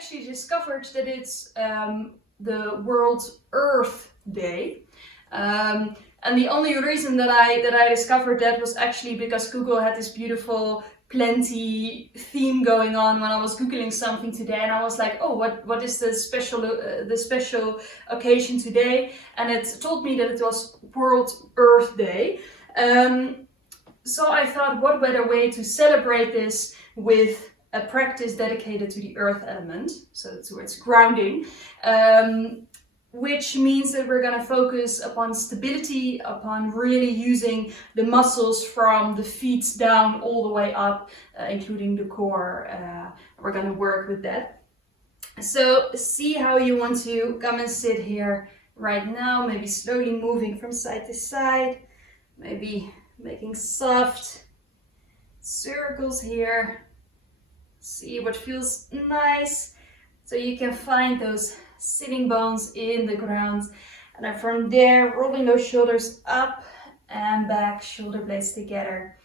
actually discovered that it's the World Earth Day. And the only reason that I discovered that was actually because Google had this beautiful plenty theme going on when I was Googling something today, and I was like, oh, what is the special occasion today? And it told me that it was World Earth Day. So I thought, what better way to celebrate this with a practice dedicated to the earth element, so towards grounding, which means that we're going to focus upon stability, upon really using the muscles from the feet down all the way up, including the core. We're going to work with that. So see how you want to come and sit here right now, maybe slowly moving from side to side, maybe making soft circles here. See what feels nice. So you can find those sitting bones in the ground. And then from there, rolling those shoulders up and back, shoulder blades together.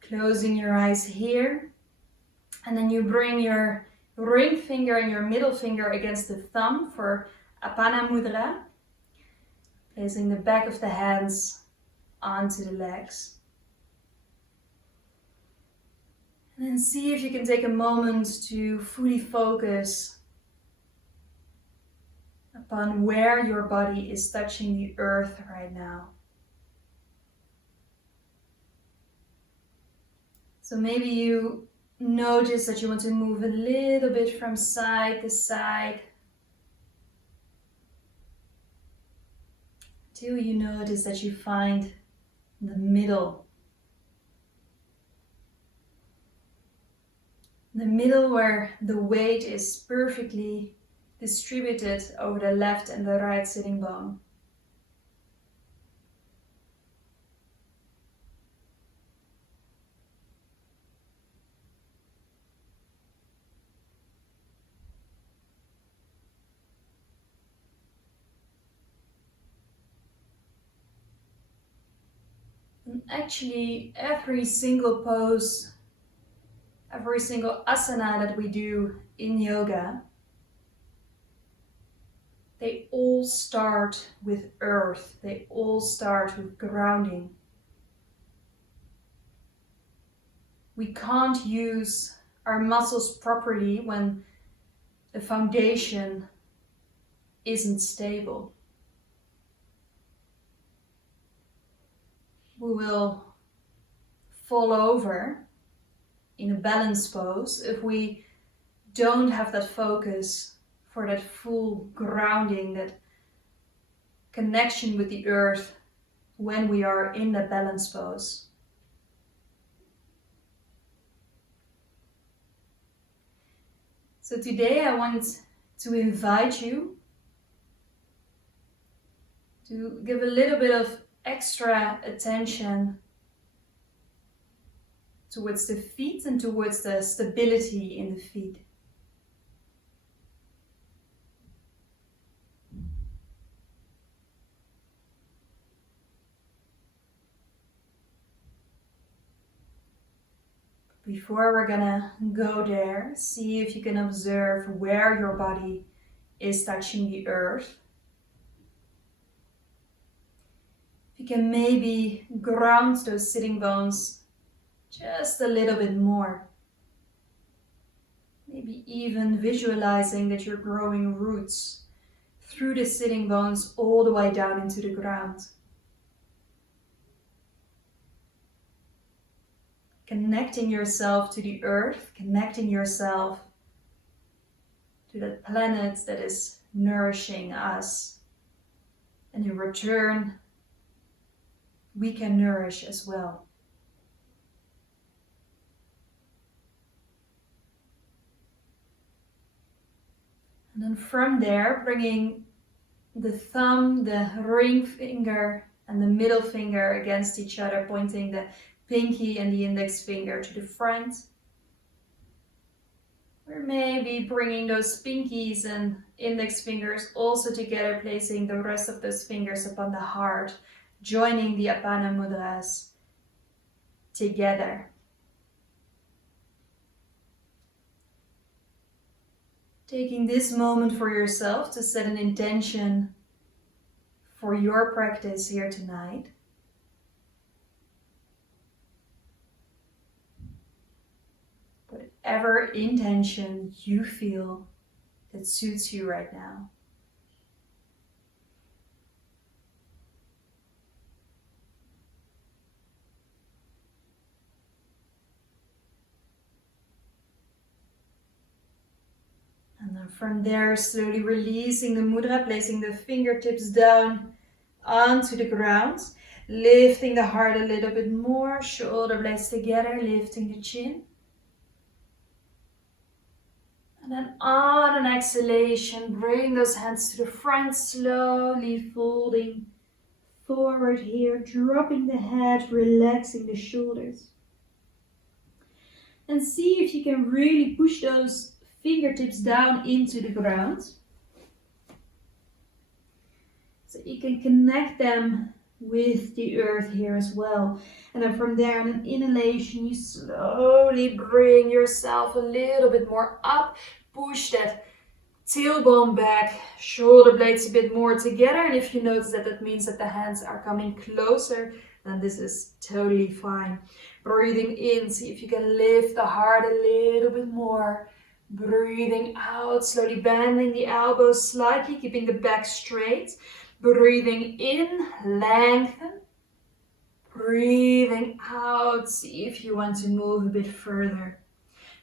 Closing your eyes here. And then you bring your ring finger and your middle finger against the thumb for Apana Mudra. Placing the back of the hands onto the legs. And then see if you can take a moment to fully focus upon where your body is touching the earth right now. So maybe you notice that you want to move a little bit from side to side, till you notice that you find the middle. The middle where the weight is perfectly distributed over the left and the right sitting bone. And actually, every single pose, every single asana that we do in yoga, they all start with earth. They all start with grounding. We can't use our muscles properly when the foundation isn't stable. We will fall over in a balance pose if we don't have that focus for that full grounding, that connection with the earth when we are in the balance pose. So today I want to invite you to give a little bit of extra attention towards the feet and towards the stability in the feet. Before we're gonna go there, see if you can observe where your body is touching the earth. If you can maybe ground those sitting bones just a little bit more. Maybe even visualizing that you're growing roots through the sitting bones all the way down into the ground. Connecting yourself to the earth, connecting yourself to that planet that is nourishing us. And in return, we can nourish as well. And then from there, bringing the thumb, the ring finger, and the middle finger against each other, pointing the pinky and the index finger to the front. Or maybe bringing those pinkies and index fingers also together, placing the rest of those fingers upon the heart, joining the Apana Mudras together. Taking this moment for yourself to set an intention for your practice here tonight. Whatever intention you feel that suits you right now. And then from there, slowly releasing the mudra, placing the fingertips down onto the ground, lifting the heart a little bit more, shoulder blades together, lifting the chin. And then on an exhalation, bring those hands to the front, slowly folding forward here, dropping the head, relaxing the shoulders. And see if you can really push those fingertips down into the ground. So you can connect them with the earth here as well. And then from there, in an inhalation, you slowly bring yourself a little bit more up. Push that tailbone back, shoulder blades a bit more together. And if you notice that that means that the hands are coming closer, then this is totally fine. Breathing in, see if you can lift the heart a little bit more. Breathing out, slowly bending the elbows slightly, keeping the back straight. Breathing in, lengthen. Breathing out, see if you want to move a bit further.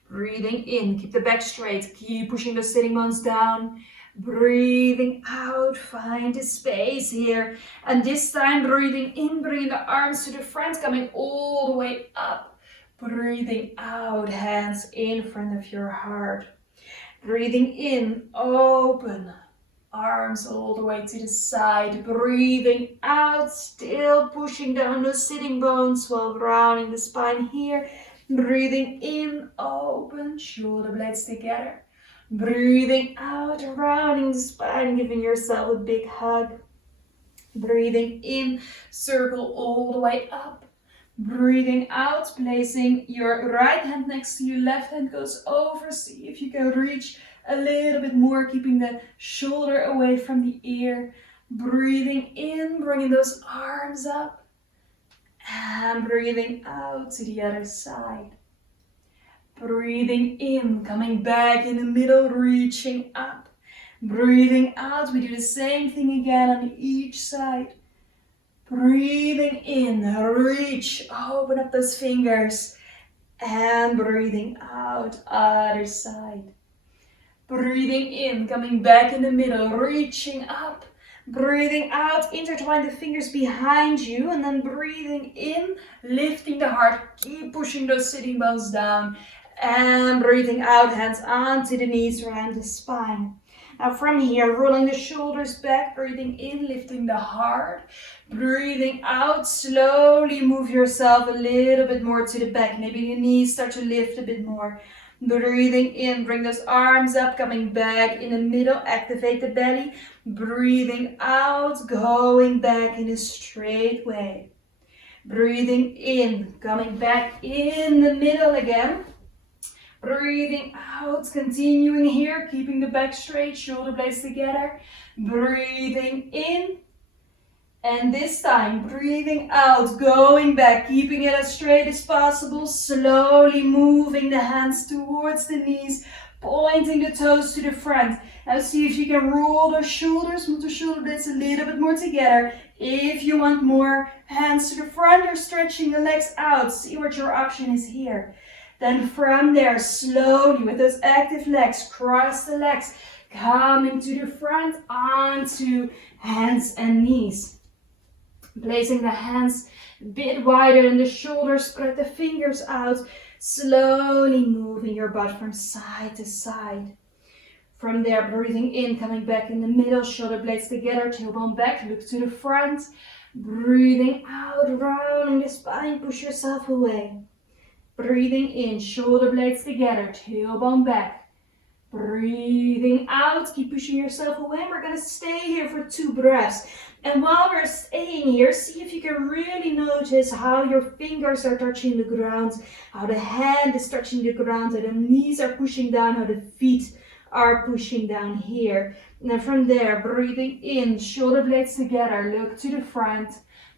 Breathing in, keep the back straight, keep pushing the sitting bones down. Breathing out, find a space here. And this time, breathing in, bringing the arms to the front, coming all the way up. Breathing out, hands in front of your heart. Breathing in, open. Arms all the way to the side. Breathing out, still pushing down those sitting bones while rounding the spine here. Breathing in, open, shoulder blades together. Breathing out, rounding the spine, giving yourself a big hug. Breathing in, circle all the way up. Breathing out, placing your right hand next to your left hand goes over. See if you can reach a little bit more, keeping the shoulder away from the ear. Breathing in, bringing those arms up. And breathing out to the other side. Breathing in, coming back in the middle, reaching up. Breathing out, we do the same thing again on each side. Breathing in, reach, open up those fingers. And breathing out, other side. Breathing in, coming back in the middle, reaching up. Breathing out, intertwine the fingers behind you. And then breathing in, lifting the heart. Keep pushing those sitting bones down. And breathing out, hands onto the knees, around the spine. Now from here, rolling the shoulders back, breathing in, lifting the heart. Breathing out, slowly move yourself a little bit more to the back. Maybe your knees start to lift a bit more. Breathing in, bring those arms up, coming back in the middle, activate the belly. Breathing out, going back in a straight way. Breathing in, coming back in the middle again. Breathing out, continuing here, keeping the back straight, shoulder blades together. Breathing in. And this time, breathing out, going back, keeping it as straight as possible. Slowly moving the hands towards the knees, pointing the toes to the front. Now see if you can roll the shoulders, move the shoulder blades a little bit more together. If you want more, hands to the front or stretching the legs out. See what your option is here. Then from there, slowly with those active legs, cross the legs, coming to the front, onto hands and knees. Placing the hands a bit wider than the shoulders, spread the fingers out, slowly moving your butt from side to side. From there, breathing in, coming back in the middle, shoulder blades together, tailbone back, look to the front. Breathing out, rounding the spine, push yourself away. Breathing in, shoulder blades together, tailbone back. Breathing out, keep pushing yourself away. We're going to stay here for 2 breaths. And while we're staying here, see if you can really notice how your fingers are touching the ground, how the hand is touching the ground, how the knees are pushing down, how the feet are pushing down here. And then from there, breathing in, shoulder blades together, look to the front.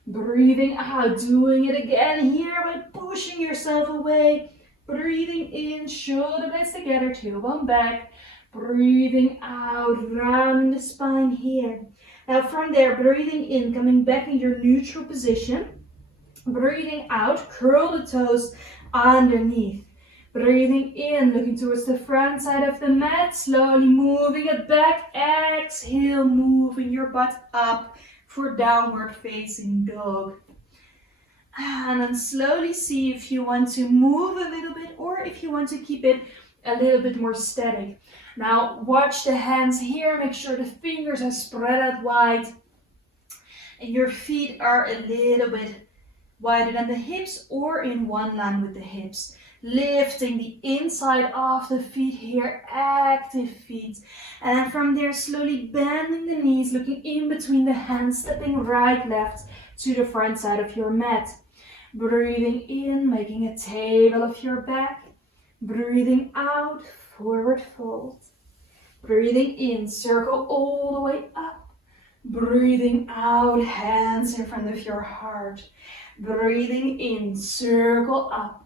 Breathing out, doing it again here by pushing yourself away. Breathing in, shoulder blades together, tailbone back. Breathing out, round the spine here. Now from there, breathing in, coming back in your neutral position. Breathing out, curl the toes underneath. Breathing in, looking towards the front side of the mat, slowly moving it back. Exhale, moving your butt up for downward facing dog. And then slowly see if you want to move a little bit or if you want to keep it a little bit more static. Now watch the hands here, make sure the fingers are spread out wide and your feet are a little bit wider than the hips or in one line with the hips. Lifting the inside of the feet here, active feet. And then from there, slowly bending the knees, looking in between the hands, stepping right, left to the front side of your mat. Breathing in, making a table of your back. Breathing out, forward fold. Breathing in, circle all the way up. Breathing out, hands in front of your heart. Breathing in, circle up.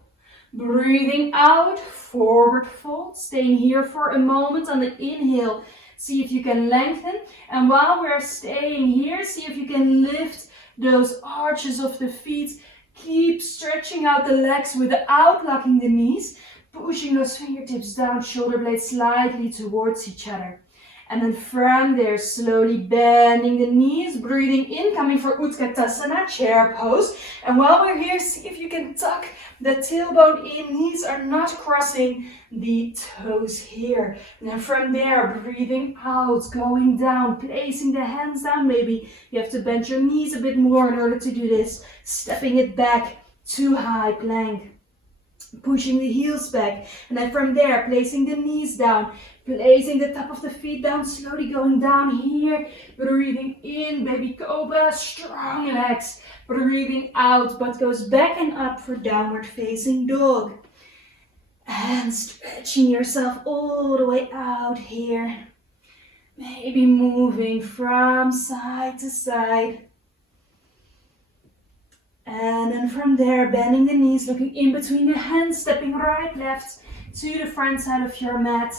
Breathing out, forward fold. Staying here for a moment on the inhale. See if you can lengthen. And while we're staying here, see if you can lift those arches of the feet. Keep stretching out the legs without locking the knees. Pushing those fingertips down, shoulder blades slightly towards each other. And then from there, slowly bending the knees, breathing in, coming for Utkatasana, chair pose. And while we're here, see if you can tuck the tailbone in, knees are not crossing the toes here. And then from there, breathing out, going down, placing the hands down. Maybe you have to bend your knees a bit more in order to do this. Stepping it back to high plank. Pushing the heels back. And then from there, placing the knees down. Placing the top of the feet down, slowly going down here. Breathing in, baby cobra, strong legs. Breathing out, butt goes back and up for downward facing dog. And stretching yourself all the way out here. Maybe moving from side to side. And then from there, bending the knees, looking in between the hands, stepping right, left to the front side of your mat.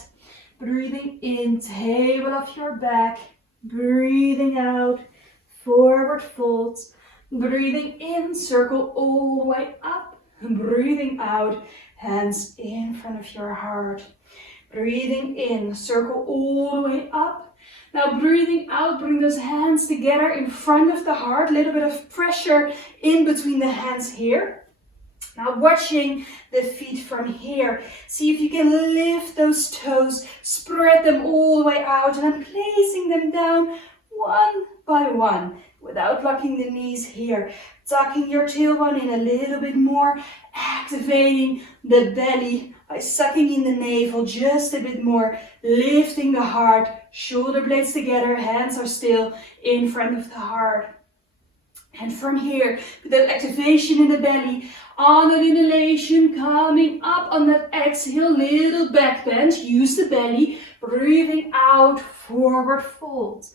Breathing in, table of your back. Breathing out, forward fold. Breathing in, circle all the way up. Breathing out, hands in front of your heart. Breathing in, circle all the way up. Now breathing out, bring those hands together in front of the heart. A little bit of pressure in between the hands here. Now watching the feet from here. See if you can lift those toes, spread them all the way out and then placing them down one by one without locking the knees here. Tucking your tailbone in a little bit more, activating the belly by sucking in the navel just a bit more, lifting the heart, shoulder blades together, hands are still in front of the heart. And from here, with that activation in the belly, on an inhalation, coming up on that exhale, little back bend, use the belly, breathing out, forward fold.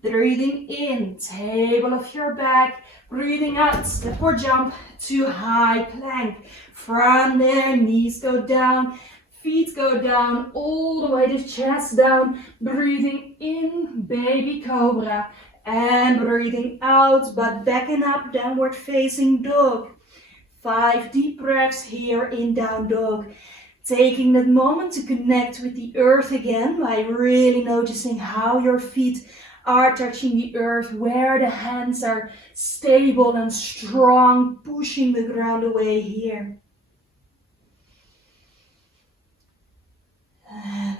Breathing in, table of your back, breathing out, step or jump to high plank. From there, knees go down, feet go down, all the way the chest down, breathing in, baby cobra. And breathing out, but back and up, downward facing dog. 5 deep breaths here in down dog. Taking that moment to connect with the earth again by really noticing how your feet are touching the earth, where the hands are stable and strong, pushing the ground away here.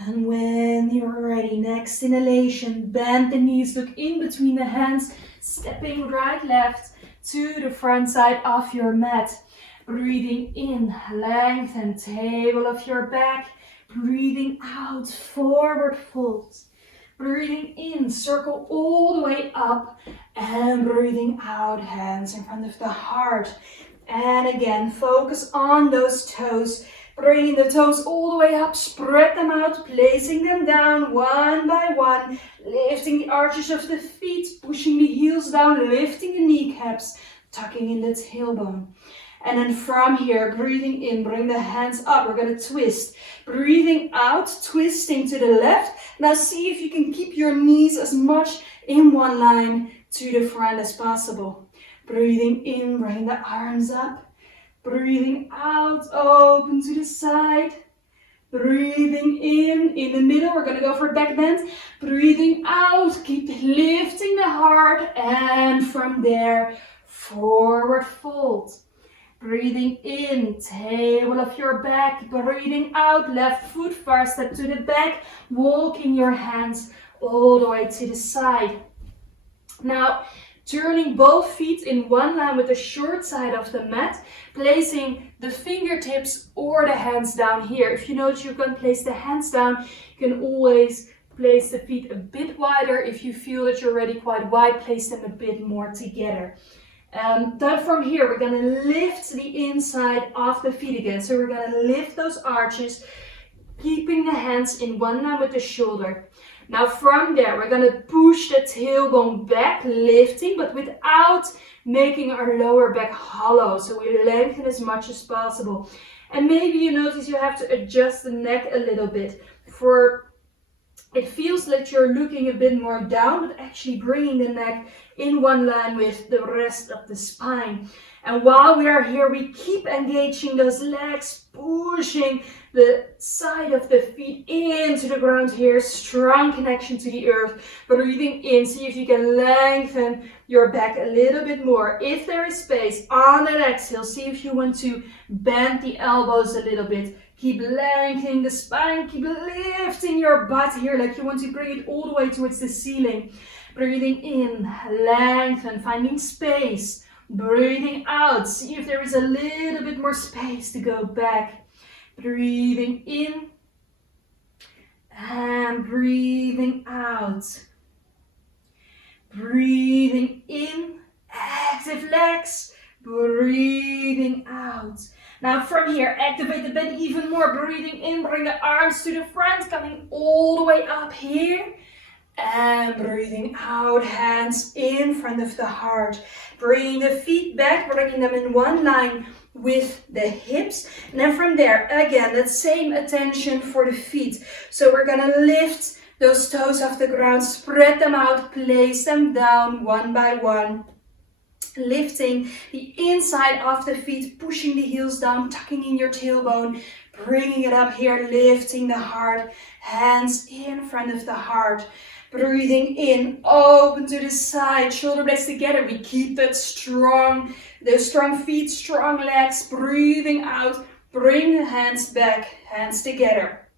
And when you're ready, next inhalation, bend the knees, look in between the hands, stepping right, left to the front side of your mat. Breathing in, lengthen, table of your back. Breathing out, forward fold. Breathing in, circle all the way up. And breathing out, hands in front of the heart. And again, focus on those toes. Bringing the toes all the way up, spread them out, placing them down one by one, lifting the arches of the feet, pushing the heels down, lifting the kneecaps, tucking in the tailbone. And then from here, breathing in, bring the hands up. We're going to twist. Breathing out, twisting to the left. Now see if you can keep your knees as much in one line to the front as possible. Breathing in, bring the arms up. Breathing out, open to the side. Breathing in the middle, we're going to go for a back bend. Breathing out, keep lifting the heart. And from there, forward fold. Breathing in, table of your back. Breathing out, left foot first step to the back. Walking your hands all the way to the side. Now, turning both feet in one line with the short side of the mat, placing the fingertips or the hands down here. If you notice you're going to place the hands down, you can always place the feet a bit wider. If you feel that you're already quite wide, place them a bit more together. Then from here, we're going to lift the inside of the feet again. So we're going to lift those arches, keeping the hands in one line with the shoulder. Now from there, we're going to push the tailbone back, lifting, but without making our lower back hollow. So we lengthen as much as possible. And maybe you notice you have to adjust the neck a little bit. It feels like you're looking a bit more down, but actually bringing the neck in one line with the rest of the spine. And while we are here, we keep engaging those legs, pushing the side of the feet into the ground here. Strong connection to the earth. Breathing in, see if you can lengthen your back a little bit more. If there is space, on an exhale, see if you want to bend the elbows a little bit. Keep lengthening the spine, keep lifting your butt here like you want to bring it all the way towards the ceiling. Breathing in, lengthen, finding space. Breathing out, see if there is a little bit more space to go back. Breathing in and breathing out. Breathing in, active legs. Breathing out. Now from here, activate the bend even more. Breathing in, bring the arms to the front, coming all the way up here. And breathing out, hands in front of the heart. Bringing the feet back, bringing them in one line with the hips. And then from there, again, that same attention for the feet. So we're going to lift those toes off the ground, spread them out, place them down one by one. Lifting the inside of the feet, pushing the heels down, tucking in your tailbone, bringing it up here, lifting the heart, hands in front of the heart. Breathing in, open to the side, shoulder blades together. We keep that strong, those strong feet, strong legs. Breathing out, bring the hands back, hands together.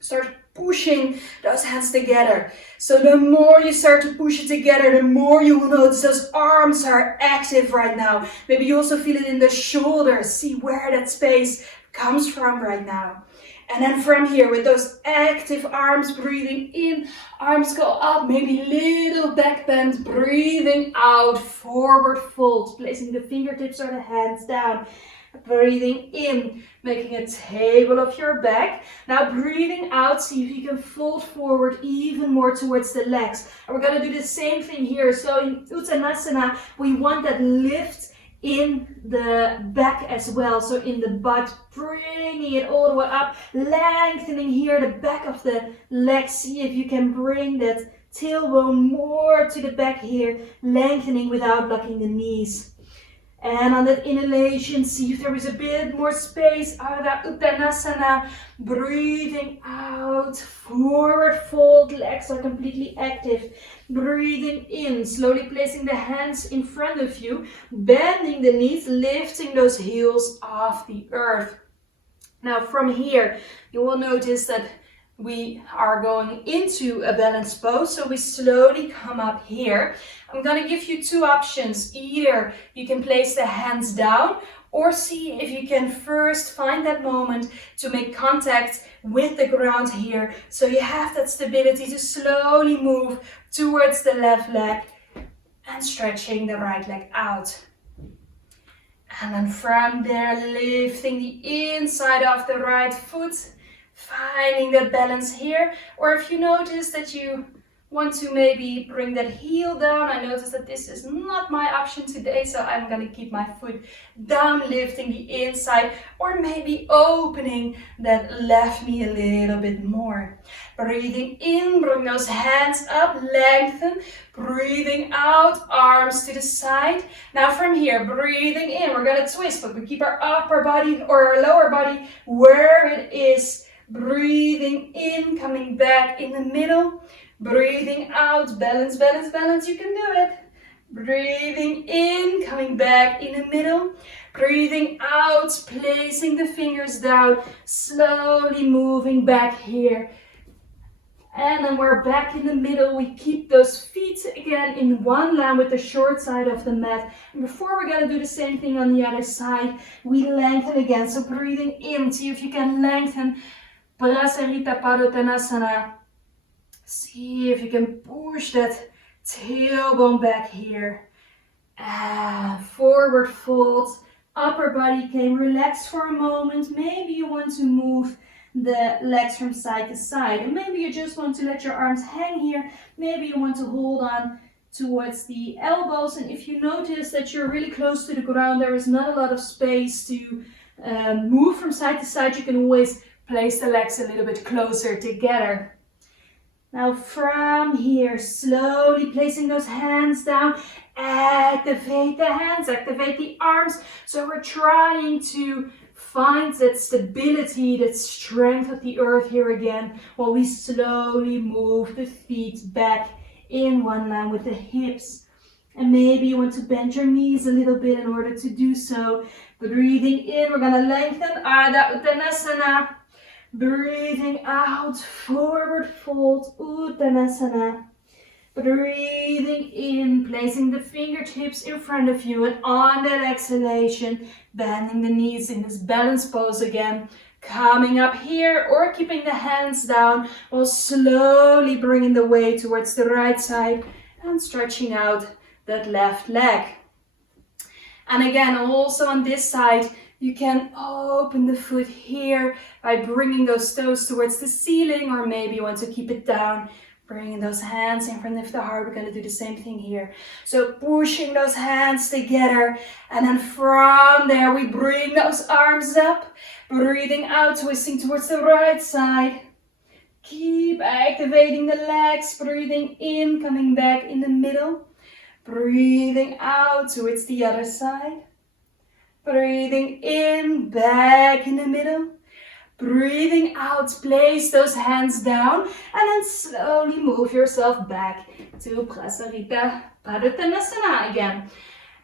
Start pushing those hands together. So the more you start to push it together, the more you will notice those arms are active right now. Maybe you also feel it in the shoulders. See where that space comes from right now. And then from here, with those active arms, breathing in, arms go up, maybe little back bend, breathing out, forward fold, placing the fingertips or the hands down. Breathing in, making a table of your back. Now breathing out, see if you can fold forward even more towards the legs. And we're going to do the same thing here. So in Uttanasana, we want that lift in the back as well. So in the butt, bringing it all the way up, lengthening here the back of the legs. See if you can bring that tailbone more to the back here, lengthening without blocking the knees. And on that inhalation, see if there is a bit more space. Ardha Uttanasana. Breathing out, forward fold, legs are completely active. Breathing in, slowly placing the hands in front of you, bending the knees, lifting those heels off the earth. Now from here, you will notice that we are going into a balanced pose, so we slowly come up here. I'm going to give you two options. Either you can place the hands down, or see if you can first find that moment to make contact with the ground here. So you have that stability to slowly move towards the left leg and stretching the right leg out. And then from there, lifting the inside of the right foot, finding that balance here. Or if you notice that you want to maybe bring that heel down, I notice that this is not my option today, so I'm going to keep my foot down, lifting the inside, or maybe opening that left knee a little bit more. Breathing in, bring those hands up, lengthen. Breathing out, arms to the side. Now from here, breathing in, we're going to twist, but we keep our upper body or our lower body where it is. Breathing in, coming back in the middle. Breathing out, balance, balance, balance, you can do it. Breathing in, coming back in the middle. Breathing out, placing the fingers down, slowly moving back here. And then we're back in the middle. We keep those feet again in one line with the short side of the mat. And before we're going to do the same thing on the other side, we lengthen again. So breathing in, see if you can lengthen. Prasarita Padottanasana. See if you can push that tailbone back here. And forward fold. Upper body can relax for a moment. Maybe you want to move the legs from side to side. And maybe you just want to let your arms hang here. Maybe you want to hold on towards the elbows. And if you notice that you're really close to the ground, there is not a lot of space to move from side to side, you can always place the legs a little bit closer together. Now from here, slowly placing those hands down, activate the hands, activate the arms. So we're trying to find that stability, that strength of the earth here again, while we slowly move the feet back in one line with the hips. And maybe you want to bend your knees a little bit in order to do so. Breathing in, we're going to lengthen Ardha Uttanasana. Breathing out, forward fold, Uttanasana. Breathing in, placing the fingertips in front of you, and on that exhalation, bending the knees in this balanced pose again. Coming up here or keeping the hands down while slowly bringing the weight towards the right side and stretching out that left leg. And again, also on this side, you can open the foot here by bringing those toes towards the ceiling, or maybe you want to keep it down, bringing those hands in front of the heart. We're going to do the same thing here. So pushing those hands together, and then from there we bring those arms up, breathing out, twisting towards the right side. Keep activating the legs, breathing in, coming back in the middle. Breathing out towards the other side. Breathing in, back in the middle. Breathing out, place those hands down, and then slowly move yourself back to Prasarita Padottanasana again.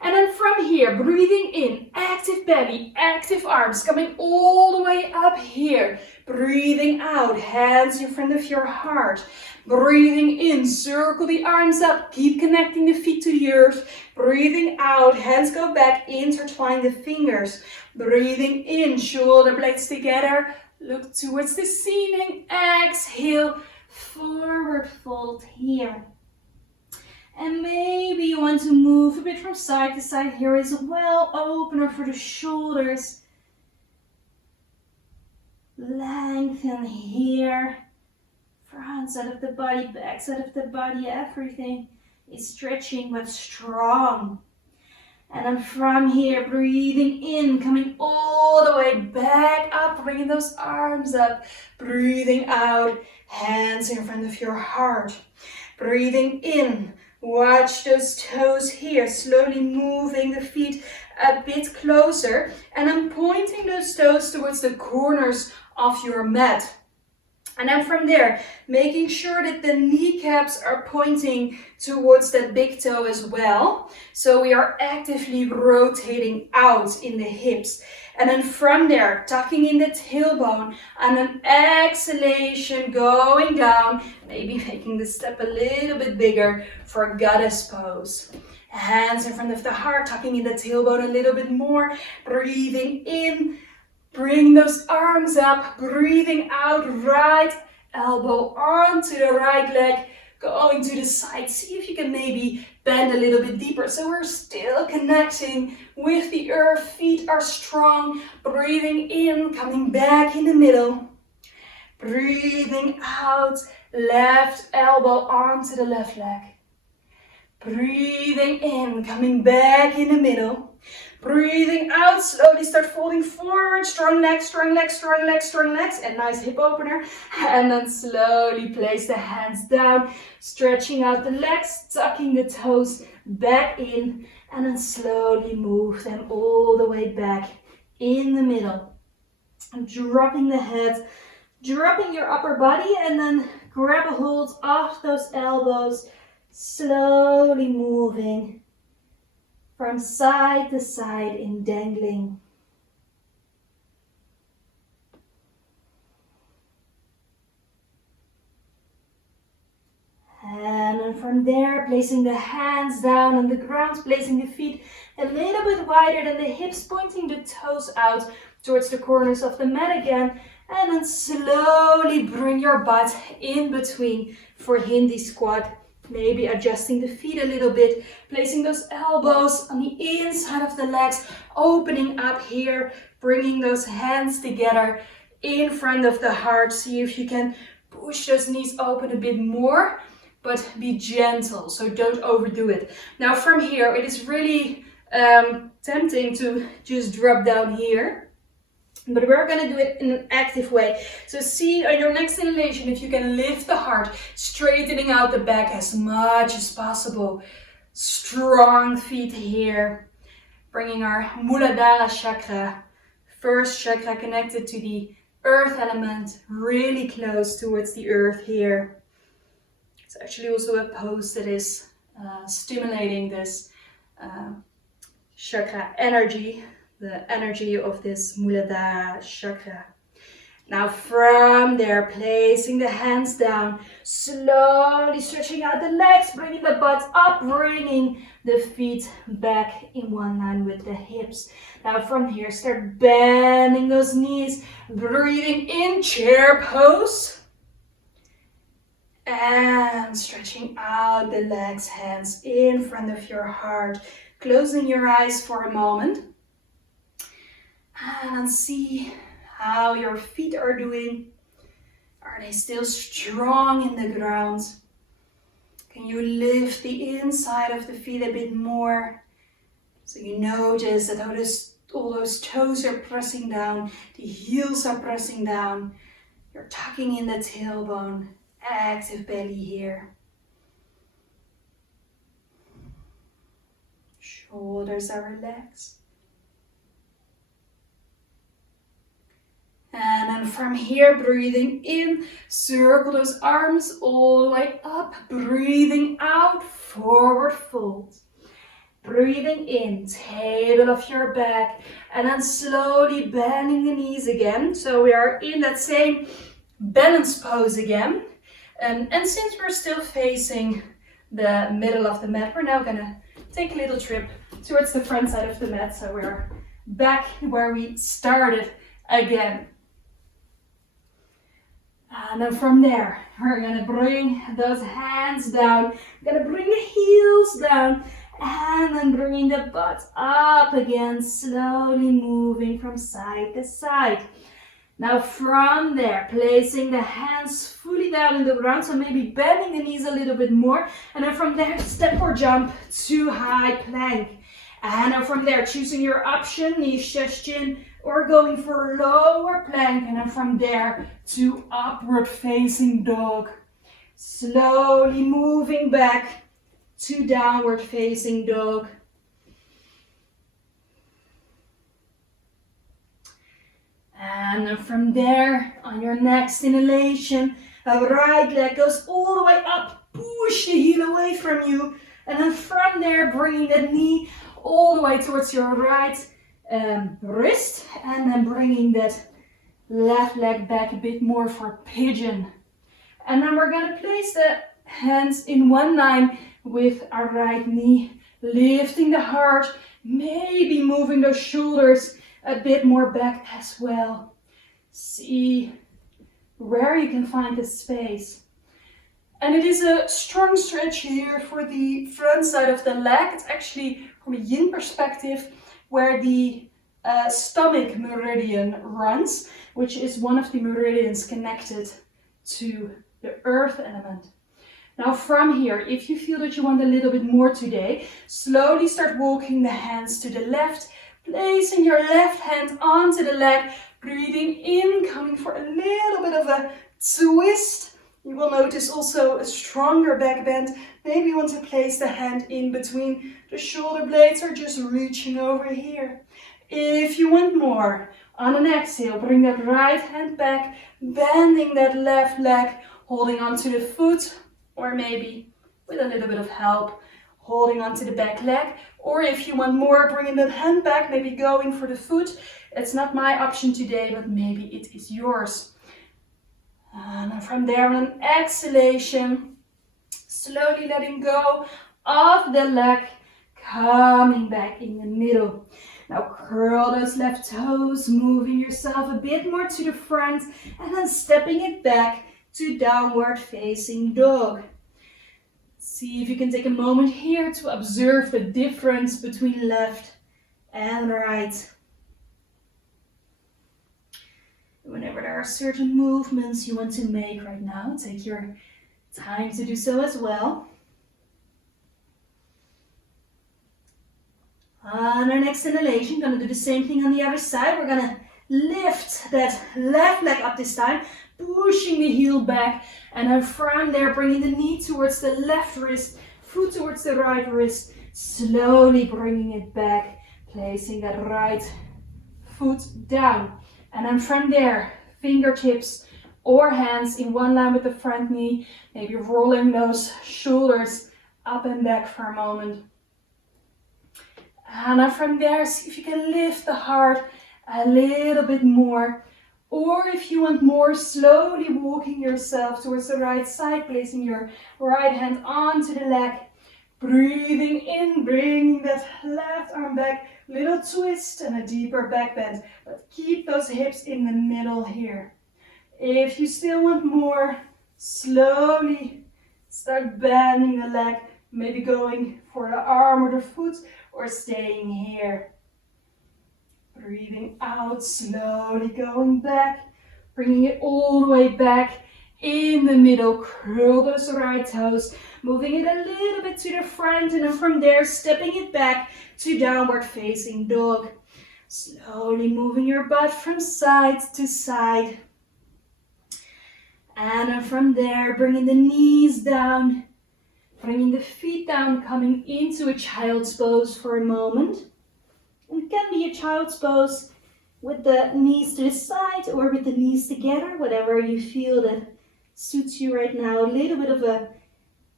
And then from here, breathing in, active belly, active arms, coming all the way up here. Breathing out, hands in front of your heart. Breathing in, circle the arms up, keep connecting the feet to the earth. Breathing out, hands go back, intertwine the fingers. Breathing in, shoulder blades together, look towards the ceiling. Exhale, forward fold here. And maybe you want to move a bit from side to side here as well. Opener for the shoulders. Lengthen here. Front side of the body, back side of the body. Everything is stretching but strong. And then from here, breathing in, coming all the way back up, bringing those arms up. Breathing out, hands in front of your heart. Breathing in. Watch those toes here, slowly moving the feet a bit closer, and then pointing those toes towards the corners of your mat. And then from there, making sure that the kneecaps are pointing towards that big toe as well. So we are actively rotating out in the hips. And then from there, tucking in the tailbone, and an exhalation going down, maybe making the step a little bit bigger for goddess pose. Hands in front of the heart, tucking in the tailbone a little bit more, breathing in, bring those arms up, breathing out, right elbow onto the right leg, going to the side. See if you can maybe bend a little bit deeper. So we're still connecting with the earth. Feet are strong. Breathing in, coming back in the middle. Breathing out, left elbow onto the left leg. Breathing in, coming back in the middle. Breathing out, slowly start folding forward. Strong legs, strong legs, strong legs, strong legs. And nice hip opener. And then slowly place the hands down, stretching out the legs, tucking the toes back in. And then slowly move them all the way back in the middle. And dropping the head, dropping your upper body, and then grab a hold of those elbows. Slowly moving from side to side in dangling. And then from there, placing the hands down on the ground, placing the feet a little bit wider than the hips, pointing the toes out towards the corners of the mat again. And then slowly bring your butt in between for Hindi squat. Maybe adjusting the feet a little bit, placing those elbows on the inside of the legs, opening up here, bringing those hands together in front of the heart. See if you can push those knees open a bit more, but be gentle, so don't overdo it. Now from here, it is really tempting to just drop down here. But we're going to do it in an active way. So see on your next inhalation if you can lift the heart, straightening out the back as much as possible. Strong feet here. Bringing our Muladhara chakra, first chakra connected to the earth element, really close towards the earth here. It's actually also a pose that is stimulating this chakra energy. The energy of this Muladhara chakra. Now from there, placing the hands down, slowly stretching out the legs, bringing the butt up, bringing the feet back in one line with the hips. Now from here, start bending those knees, breathing in, chair pose. And stretching out the legs, hands in front of your heart, closing your eyes for a moment. And see how your feet are doing. Are they still strong in the ground? Can you lift the inside of the feet a bit more? So you notice that all those toes are pressing down, the heels are pressing down. You're tucking in the tailbone, active belly here. Shoulders are relaxed. And then from here, breathing in, circle those arms all the way up. Breathing out, forward fold. Breathing in, table of your back. And then slowly bending the knees again. So we are in that same balance pose again. And since we're still facing the middle of the mat, we're now going to take a little trip towards the front side of the mat. So we're back where we started again. And then from there, we're going to bring those hands down. We're going to bring the heels down. And then bringing the butt up again, slowly moving from side to side. Now from there, placing the hands fully down in the ground. So maybe bending the knees a little bit more. And then from there, step or jump to high plank. And then from there, choosing your option, knees, chest, chin, or going for lower plank. And then from there to upward facing dog. Slowly moving back to downward facing dog. And then from there, on your next inhalation, a right leg goes all the way up. Push the heel away from you. And then from there, bringing that knee all the way towards your right wrist. And then bringing that left leg back a bit more for pigeon. And then we're going to place the hands in one line with our right knee. Lifting the heart. Maybe moving those shoulders a bit more back as well. See where you can find the space. And it is a strong stretch here for the front side of the leg. It's actually, from a yin perspective, where the stomach meridian runs, which is one of the meridians connected to the earth element. Now from here, if you feel that you want a little bit more today, slowly start walking the hands to the left, placing your left hand onto the leg, breathing in, coming for a little bit of a twist. You will notice also a stronger back bend. Maybe you want to place the hand in between the shoulder blades or just reaching over here. If you want more, on an exhale, bring that right hand back, bending that left leg, holding onto the foot, or maybe with a little bit of help, holding onto the back leg. Or if you want more, bringing that hand back, maybe going for the foot. It's not my option today, but maybe it is yours. And from there, on an exhalation, slowly letting go of the leg, coming back in the middle. Now curl those left toes, moving yourself a bit more to the front, and then stepping it back to downward facing dog. See if you can take a moment here to observe the difference between left and right. Whenever there are certain movements you want to make right now, take your time to do so as well. On our next inhalation, going to do the same thing on the other side. We're going to lift that left leg up this time, pushing the heel back, and then from there, bringing the knee towards the left wrist, foot towards the right wrist, slowly bringing it back, placing that right foot down. And then from there, fingertips or hands in one line with the front knee, maybe rolling those shoulders up and back for a moment. And then from there, see if you can lift the heart a little bit more. Or if you want more, slowly walking yourself towards the right side, placing your right hand onto the leg. Breathing in, bringing that left arm back, little twist and a deeper back bend. But keep those hips in the middle here. If you still want more, slowly start bending the leg, maybe going for the arm or the foot, or staying here. Breathing out, slowly going back, bringing it all the way back in the middle. Curl those right toes, moving it a little bit to the front, and then from there, stepping it back to downward facing dog. Slowly moving your butt from side to side. And then from there, bringing the knees down, bringing the feet down, coming into a child's pose for a moment. It can be a child's pose with the knees to the side or with the knees together, whatever you feel that suits you right now. A little bit of a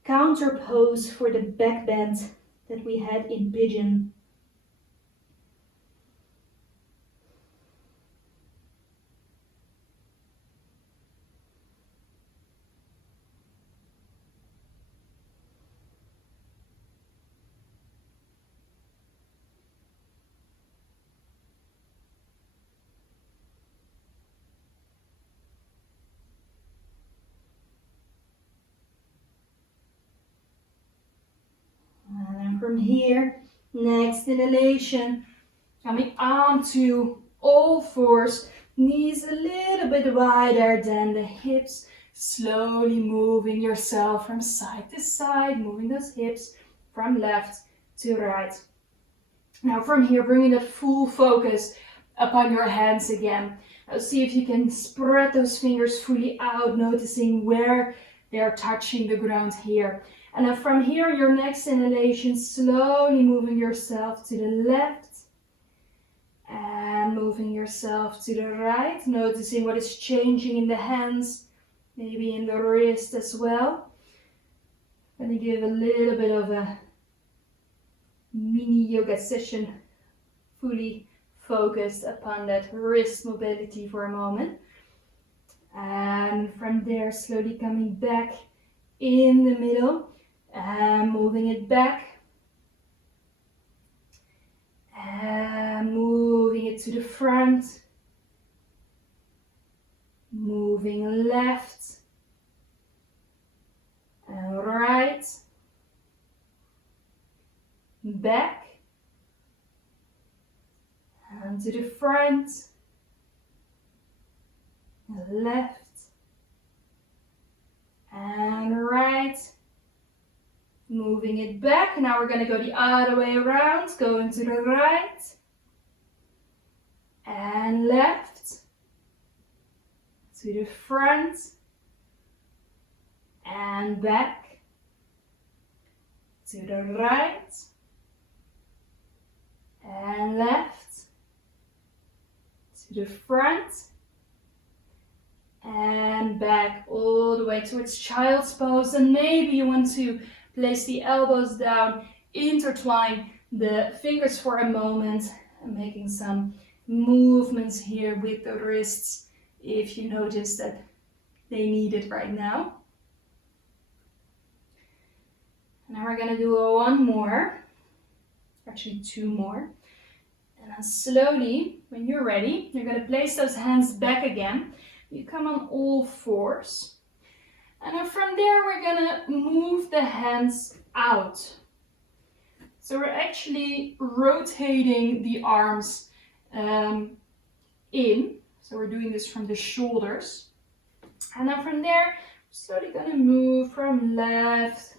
counter pose for the back bend that we had in pigeon. From here, next inhalation, coming onto all fours, knees a little bit wider than the hips, slowly moving yourself from side to side, moving those hips from left to right. Now from here, bringing that full focus upon your hands again. Now see if you can spread those fingers fully out, noticing where they are touching the ground here. And then from here, your next inhalation, slowly moving yourself to the left and moving yourself to the right, noticing what is changing in the hands, maybe in the wrist as well. I'm going to give a little bit of a mini yoga session, fully focused upon that wrist mobility for a moment. And from there, slowly coming back in the middle. And moving it back, and moving it to the front, moving left, back, and to the front, left, and right. Moving it back. Now we're going to go the other way around. Going to the right and left, to the front and back, to the right and left, to the front and back, all the way towards child's pose. And maybe you want to place the elbows down, intertwine the fingers for a moment, and making some movements here with the wrists if you notice that they need it right now. Now we're going to do one more, actually two more. And then slowly, when you're ready, you're going to place those hands back again. You come on all fours. And then from there, we're going to move the hands out. So we're actually rotating the arms in. So we're doing this from the shoulders. And then from there, slowly going to move from left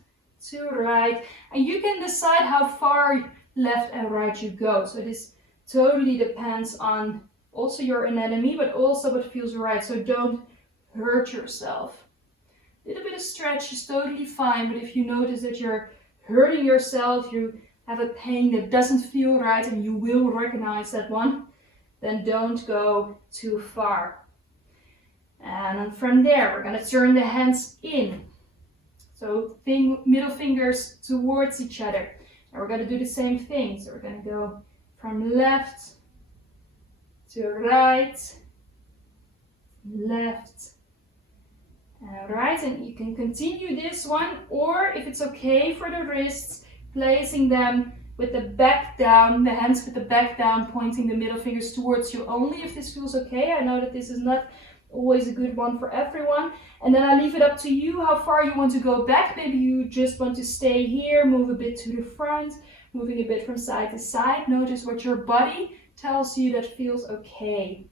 to right. And you can decide how far left and right you go. So this totally depends on also your anatomy, but also what feels right. So don't hurt yourself. A little bit of stretch is totally fine, but if you notice that you're hurting yourself, you have a pain that doesn't feel right, and you will recognize that one, then don't go too far. And then from there, we're going to turn the hands in. So middle fingers towards each other. And we're going to do the same thing. So we're going to go from left to right, left, right, and you can continue this one, or if it's okay for the wrists, placing them with the back down, the hands with the back down, pointing the middle fingers towards you only if this feels okay. I know that this is not always a good one for everyone. And then I leave it up to you how far you want to go back. Maybe you just want to stay here, move a bit to the front, moving a bit from side to side. Notice what your body tells you that feels okay.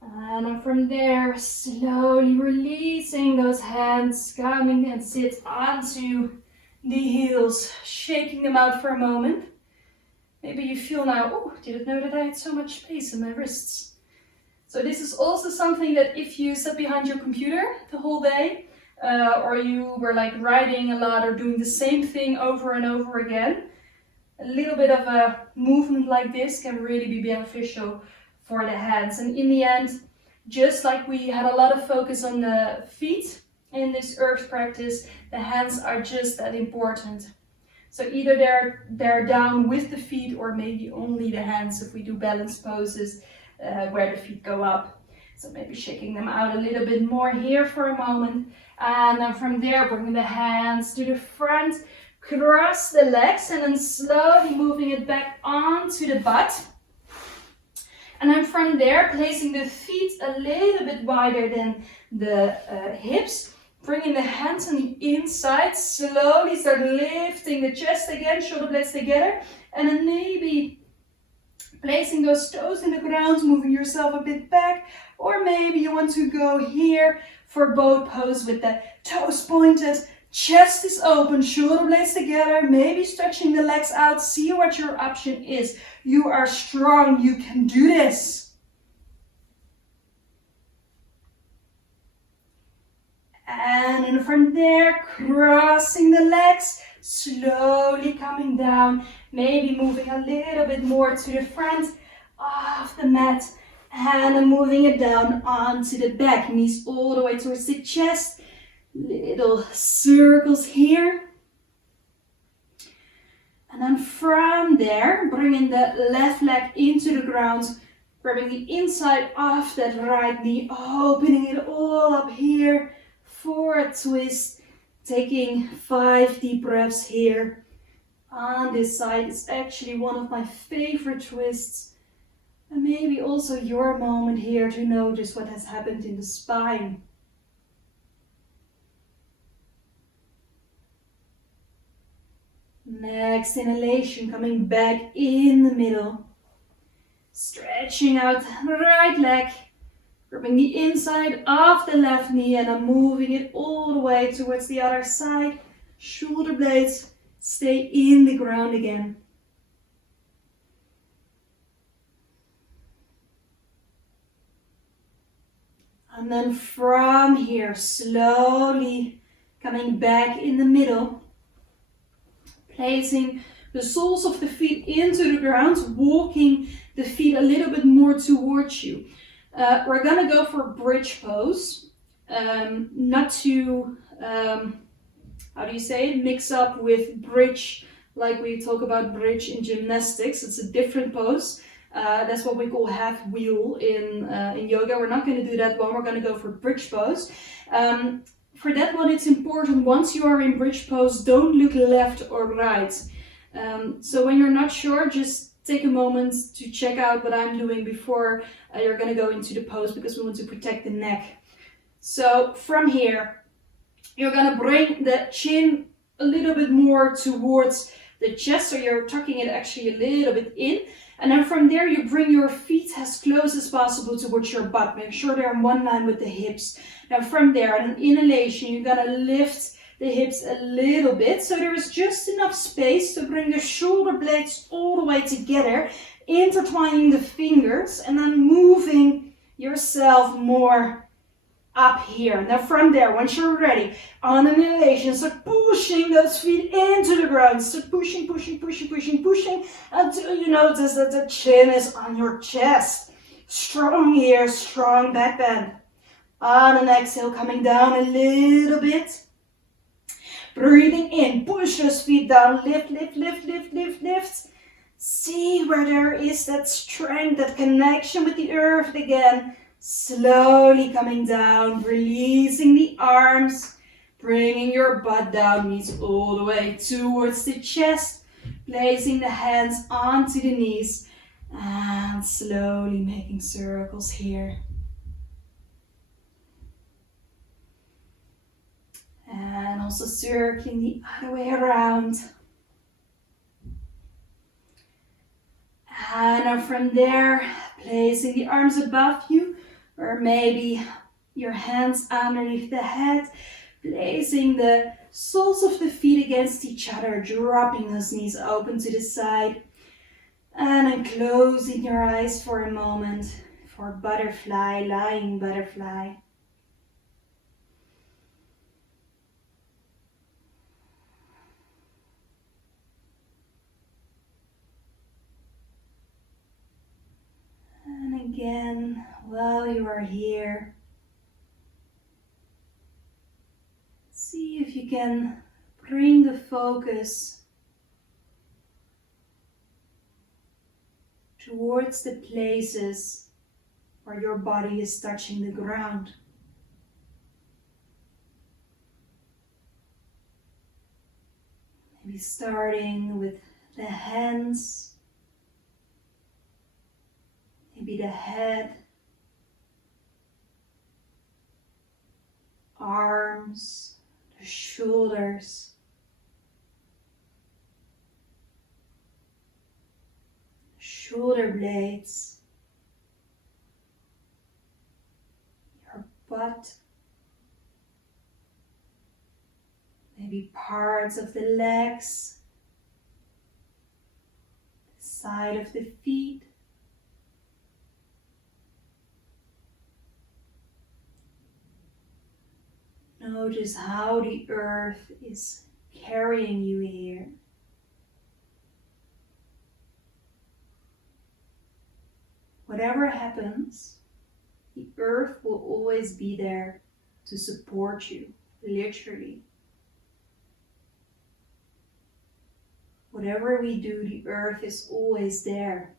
And then from there, slowly releasing those hands, coming and sit onto the heels, shaking them out for a moment. Maybe you feel now, oh, didn't know that I had so much space in my wrists. So this is also something that if you sat behind your computer the whole day, or you were like writing a lot or doing the same thing over and over again, a little bit of a movement like this can really be beneficial for the hands. And in the end, just like we had a lot of focus on the feet in this earth practice, the hands are just that important. So either they're down with the feet, or maybe only the hands if we do balance poses where the feet go up. So maybe shaking them out a little bit more here for a moment. And then from there, bringing the hands to the front, cross the legs, and then slowly moving it back onto the butt. And then from there, placing the feet a little bit wider than the hips, bringing the hands on the inside, slowly start lifting the chest again, shoulder blades together, and then maybe placing those toes in the ground, moving yourself a bit back, or maybe you want to go here for boat pose with the toes pointed, chest is open, shoulder blades together, maybe stretching the legs out. See what your option is. You are strong, you can do this. And then from there, crossing the legs, slowly coming down, maybe moving a little bit more to the front of the mat, and then moving it down onto the back, knees all the way towards the chest, little circles here. And then from there, bringing the left leg into the ground, grabbing the inside of that right knee, opening it all up here for a twist, taking 5 deep breaths here. On this side is actually one of my favorite twists. And maybe also your moment here to notice what has happened in the spine. Next inhalation, coming back in the middle. Stretching out the right leg. Gripping the inside of the left knee and I'm moving it all the way towards the other side. Shoulder blades stay in the ground again. And then from here, slowly coming back in the middle. Placing the soles of the feet into the ground, walking the feet a little bit more towards you. We're gonna go for bridge pose. Not to, how do you say it, mix up with bridge like we talk about bridge in gymnastics. It's a different pose. That's what we call half wheel in yoga. We're not going to do that one. We're going to go for bridge pose. For that one, it's important, once you are in bridge pose, don't look left or right. So when you're not sure, just take a moment to check out what I'm doing before you're going to go into the pose, because we want to protect the neck. So from here, you're going to bring the chin a little bit more towards the chest, so you're tucking it actually a little bit in. And then from there, you bring your feet as close as possible towards your butt. Make sure they're in one line with the hips. Now from there, on an inhalation, you're gonna lift the hips a little bit, so there is just enough space to bring the shoulder blades all the way together, intertwining the fingers, and then moving yourself more up here. Now from there, once you're ready, on an inhalation, start pushing those feet into the ground. Start pushing, pushing, pushing, pushing, pushing, until you notice that the chin is on your chest. Strong here, strong back bend. On an exhale, coming down a little bit. Breathing in, push those feet down, lift, lift, lift, lift, lift, lift. See where there is that strength, that connection with the earth again. Slowly coming down, releasing the arms, bringing your butt down, knees all the way towards the chest, placing the hands onto the knees, and slowly making circles here. And also circling the other way around. And now from there, placing the arms above you, or maybe your hands underneath the head, placing the soles of the feet against each other, dropping those knees open to the side, and then closing your eyes for a moment for butterfly, lying butterfly. And again, while you are here, see if you can bring the focus towards the places where your body is touching the ground. Maybe starting with the hands, maybe the head, arms, the shoulders, shoulder blades, your butt, maybe parts of the legs, the side of the feet. Notice how the earth is carrying you here. Whatever happens, the earth will always be there to support you, literally. Whatever we do, the earth is always there.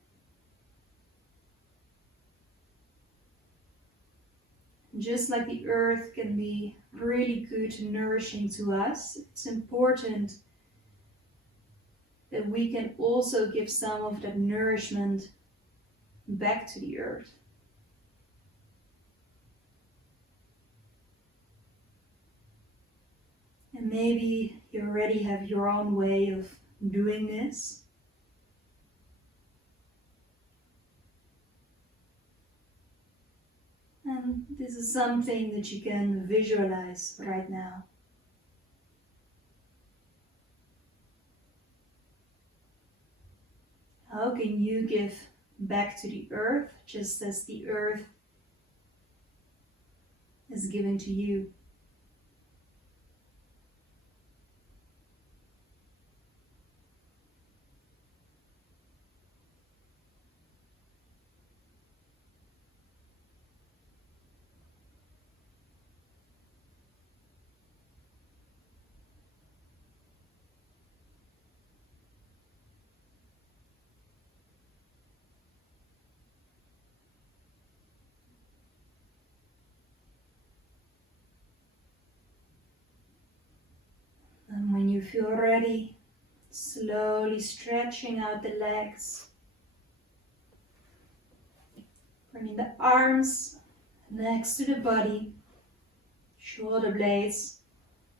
Just like the earth can be really good and nourishing to us, it's important that we can also give some of that nourishment back to the earth. And maybe you already have your own way of doing this. And this is something that you can visualize right now. How can you give back to the earth just as the earth is giving to you? And when you feel ready, slowly stretching out the legs, bringing the arms next to the body, shoulder blades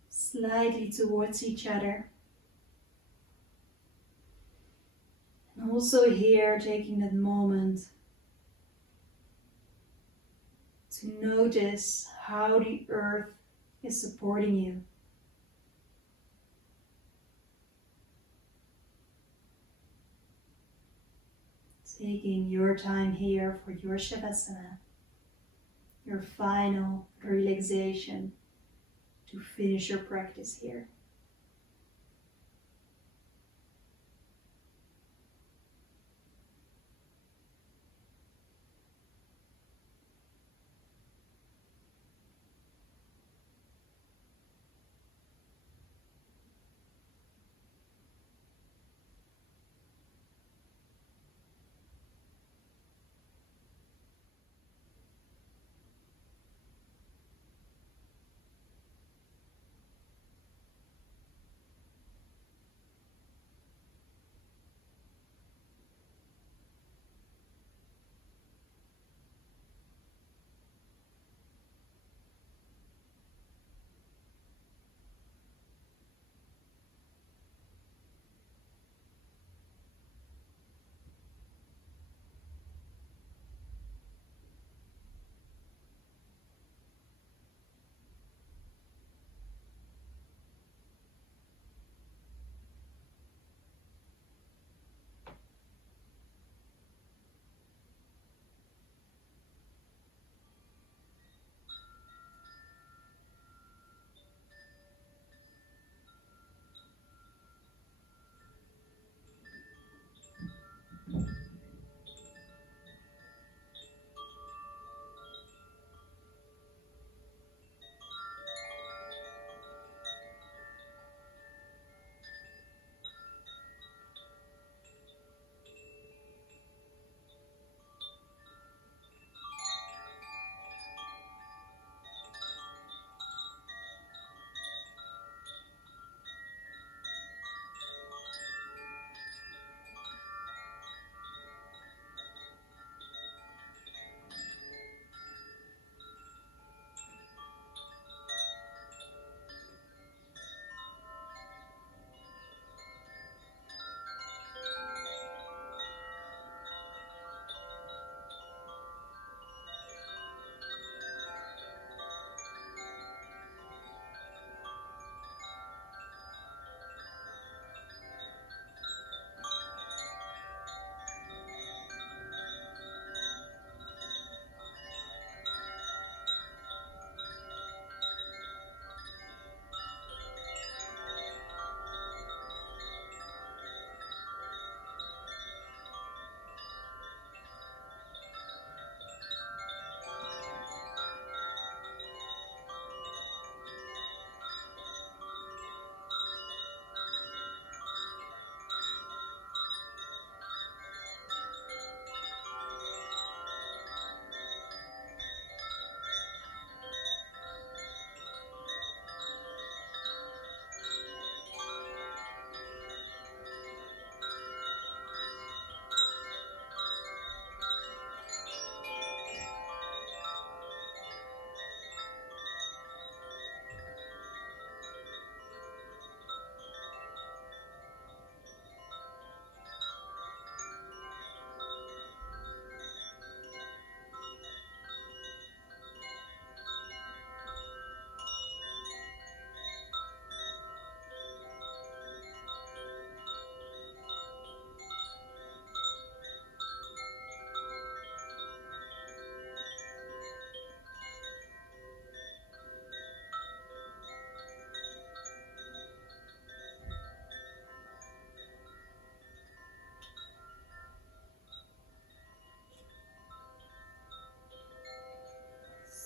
slightly towards each other. And also here, taking that moment to notice how the earth is supporting you. Taking your time here for your Shavasana, your final relaxation to finish your practice here.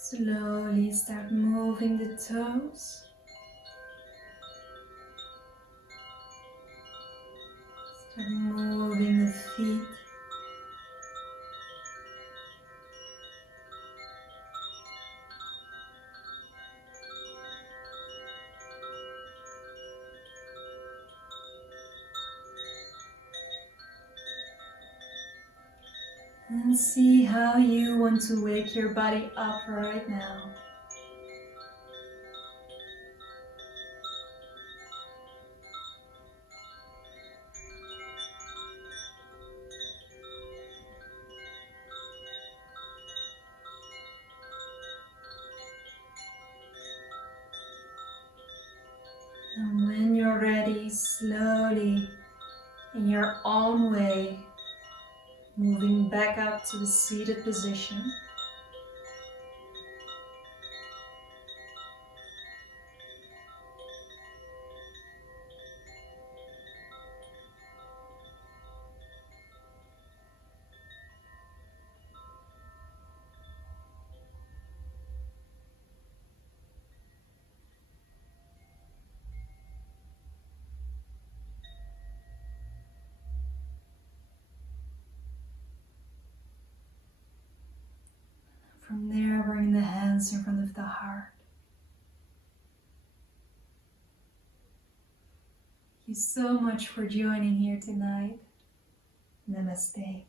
Slowly start moving the toes. Start moving the feet. And see how you want to wake your body up right now. And when you're ready, slowly, in your own way, moving back up to the seated position. From there, bring the hands in front of the heart. Thank you so much for joining here tonight. Namaste.